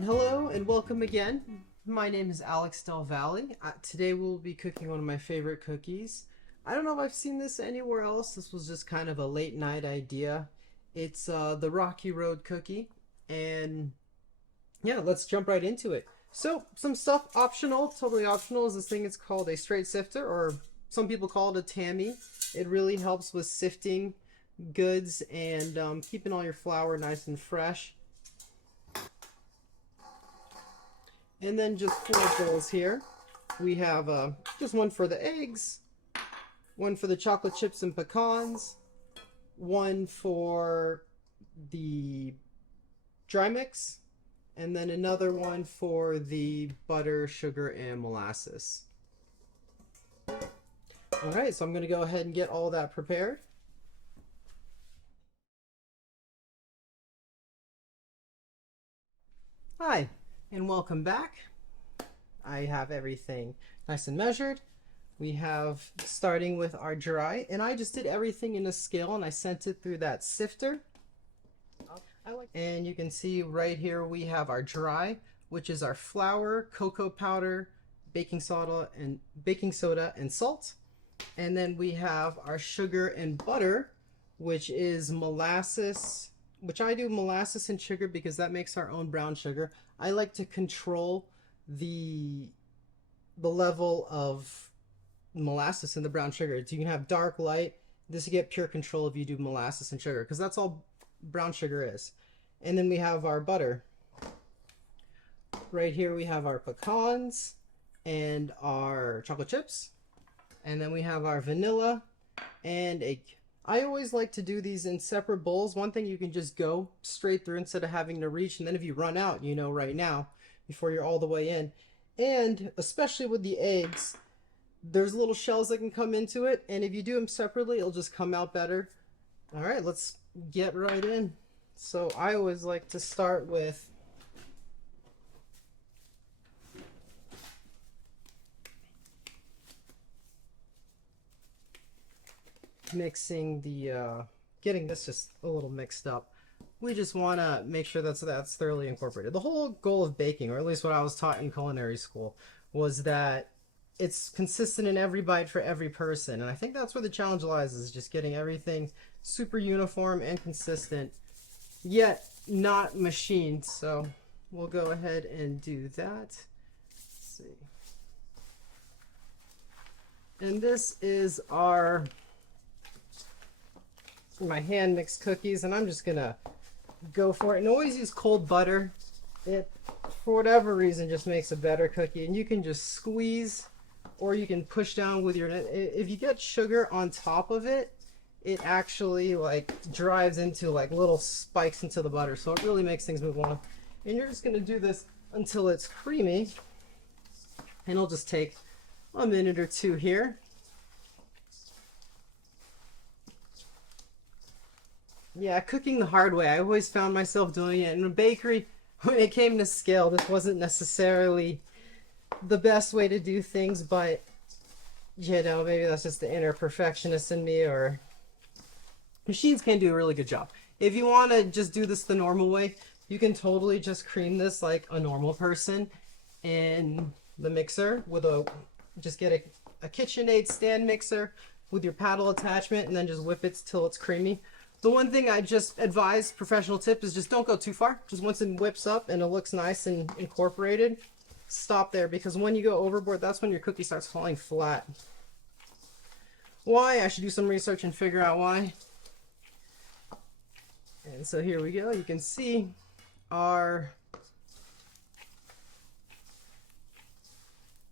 Hello and welcome again. My name is Alex Del Valle. Today we'll be cooking one of my favorite cookies. I don't know if I've seen this anywhere else. This was just kind of a late night idea. It's the Rocky Road cookie. And yeah, let's jump right into it. So, some stuff optional, totally optional, is this thing. It's called a straight sifter, or some people call it a tammy. It really helps with sifting goods and keeping all your flour nice and fresh. And then just four bowls here. We have just one for the eggs, one for the chocolate chips and pecans, one for the dry mix, and then another one for the butter, sugar, and molasses. All right, so I'm going to go ahead and get all that prepared. Hi, and welcome back. I have everything nice and measured. We have starting with our dry, and I just did everything in a scale and I sent it through that sifter. And you can see right here we have our dry, which is our flour, cocoa powder, baking soda and salt. And then we have our sugar and butter, which is molasses, which I do molasses and sugar because that makes our own brown sugar. I like to control the level of molasses in the brown sugar. You can have dark, light. This you get pure control if you do molasses and sugar, because that's all brown sugar is. And then we have our butter. Right here we have our pecans and our chocolate chips. And then we have our vanilla and a... I always like to do these in separate bowls. One thing, you can just go straight through instead of having to reach, and then if you run out, you know right now before you're all the way in. And especially with the eggs, there's little shells that can come into it, and if you do them separately, it'll just come out better. All right, let's get right in. So I always like to start with mixing the getting this just a little mixed up. We just want to make sure that's thoroughly incorporated. The whole goal of baking, or at least what I was taught in culinary school, was that it's consistent in every bite for every person. And I think that's where the challenge lies, is just getting everything super uniform and consistent, yet not machined. So we'll go ahead and do that. Let's see. And this is my hand mixed cookies, and I'm just gonna go for it. And always use cold butter. It, for whatever reason, just makes a better cookie. And you can just squeeze, or you can push down with your... If you get sugar on top of it, it actually like drives into like little spikes into the butter, so it really makes things move along. And you're just gonna do this until it's creamy, and it'll just take a minute or two here. Yeah, cooking the hard way. I always found myself doing it in a bakery. When it came to scale, this wasn't necessarily the best way to do things, but you know, maybe that's just the inner perfectionist in me, or machines can do a really good job. If you want to just do this the normal way, you can totally just cream this like a normal person in the mixer with just get a KitchenAid stand mixer with your paddle attachment, and then just whip it till it's creamy. The one thing I just advise, professional tip, is just don't go too far. Just once it whips up and it looks nice and incorporated, stop there, because when you go overboard, that's when your cookie starts falling flat. Why? I should do some research and figure out why. And so here we go. You can see our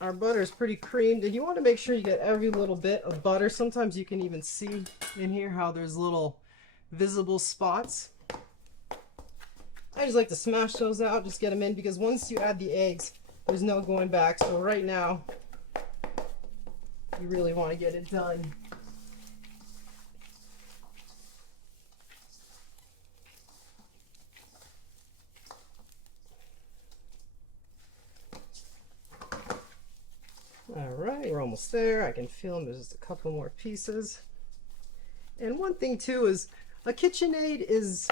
butter is pretty creamed, and you want to make sure you get every little bit of butter. Sometimes you can even see in here how there's little visible spots. I just like to smash those out, just get them in, because once you add the eggs, there's no going back. So right now, you really want to get it done. All right, we're almost there. I can feel them. There's just a couple more pieces. And one thing too is a KitchenAid is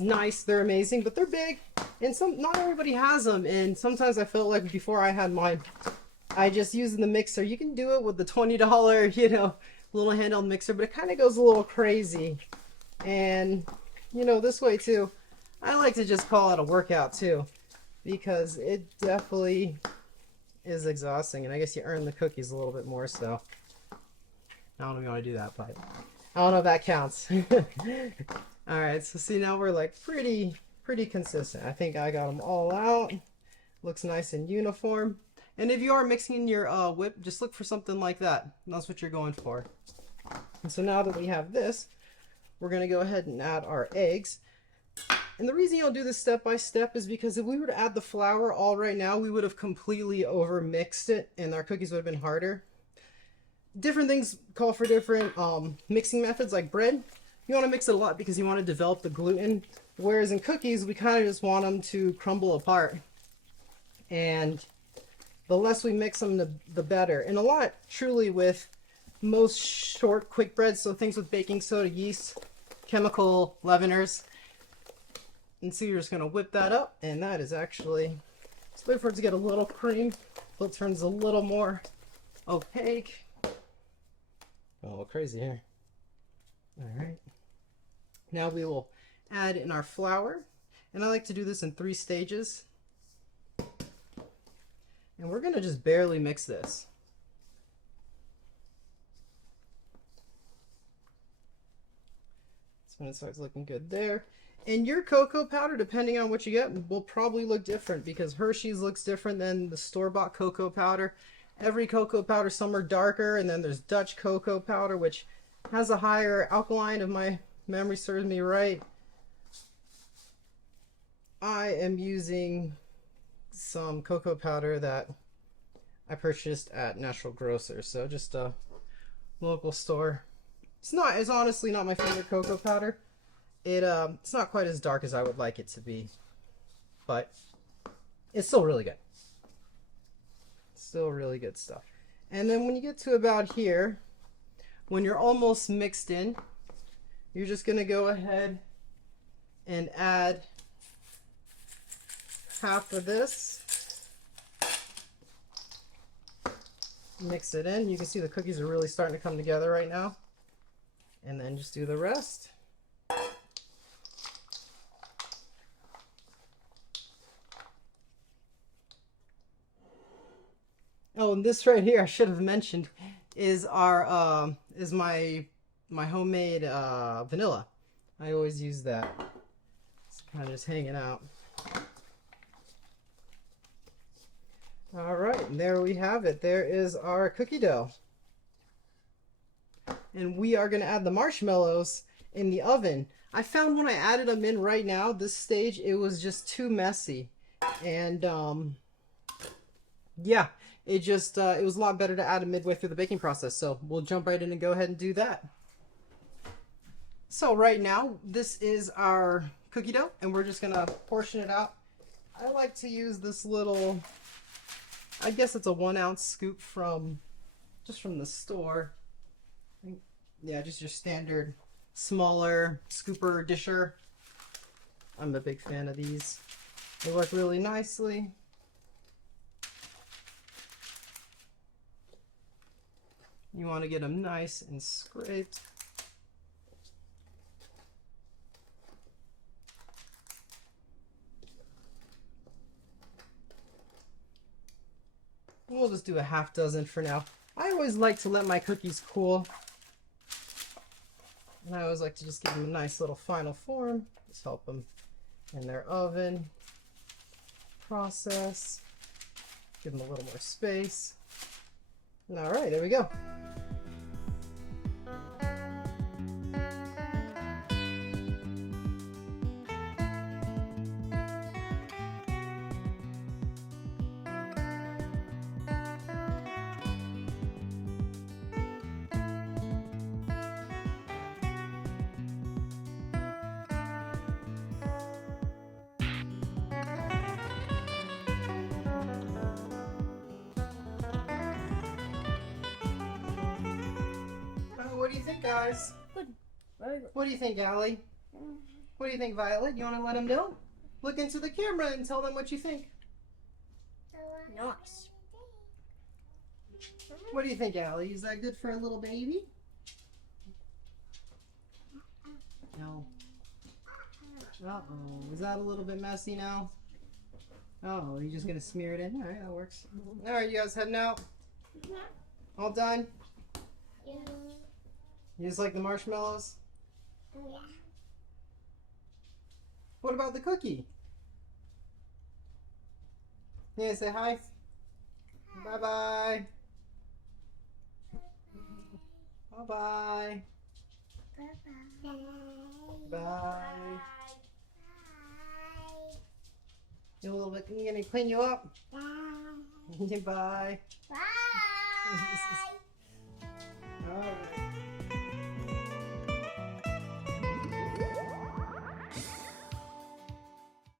nice. They're amazing, but they're big And not everybody has them. And sometimes I felt like before I had mine, I just used the mixer. You can do it with the $20, little handheld mixer, but it kind of goes a little crazy. And, this way too, I like to just call it a workout too, because it definitely is exhausting. And I guess you earn the cookies a little bit more, so I don't know if you want to do that, but I don't know if that counts. All right, so see, now we're like pretty consistent. I think I got them all out. Looks nice and uniform. And if you are mixing your whip, just look for something like that. That's what you're going for. And so now that we have this, we're going to go ahead and add our eggs. And the reason you don't do this step by step is because if we were to add the flour all right now, we would have completely over mixed it and our cookies would have been harder. Different things call for different mixing methods, like bread. You want to mix it a lot because you want to develop the gluten. Whereas in cookies, we kind of just want them to crumble apart. And the less we mix them, the better. And a lot, truly, with most short, quick breads, so things with baking soda, yeast, chemical leaveners. And so you're just going to whip that up, and that is actually, just wait for it to get a little cream, so it turns a little more opaque. A little crazy here. All right. Now we will add in our flour, and I like to do this in 3 stages. And we're going to just barely mix this. That's when it starts looking good there. And your cocoa powder, depending on what you get, will probably look different, because Hershey's looks different than the store-bought cocoa powder. Every cocoa powder, some are darker, and then there's Dutch cocoa powder, which has a higher alkaline, if my memory serves me right. I am using some cocoa powder that I purchased at Natural Grocers, so just a local store. It's honestly not my favorite cocoa powder. It's not quite as dark as I would like it to be, but it's still really good. Still really good stuff. And then when you get to about here, when you're almost mixed in, you're just going to go ahead and add half of this. Mix it in. You can see the cookies are really starting to come together right now. And then just do the rest. Oh, and this right here I should have mentioned is our is my homemade vanilla. I always use that. It's kind of just hanging out. All right, and there we have it. There is our cookie dough. And we are going to add the marshmallows in the oven. I found when I added them in right now, this stage, it was just too messy. And yeah, it was a lot better to add them midway through the baking process. So we'll jump right in and go ahead and do that. So right now, this is our cookie dough, and we're just going to portion it out. I like to use this little, I guess it's a 1 ounce scoop from the store. Yeah, just your standard smaller scooper disher. I'm a big fan of these. They work really nicely. You want to get them nice and scraped. We'll just do a half dozen for now. I always like to let my cookies cool. And I always like to just give them a nice little final form. Just help them in their oven process. Give them a little more space. All right, there we go. What do you think, guys? Good. Very good. What do you think, Allie? What do you think, Violet? You want to let them know? Look into the camera and tell them what you think. Nice. What do you think, Allie? Is that good for a little baby? No. Uh-oh. Is that a little bit messy now? Oh, you're just gonna smear it in? Alright, that works. Alright, you guys heading out? All done? Yeah. You just like the marshmallows? Yeah. What about the cookie? Yeah, say hi. Bye-bye. Bye-bye. Bye-bye. Bye. You a little bit. I'm gonna clean you up. Bye. Bye. Bye.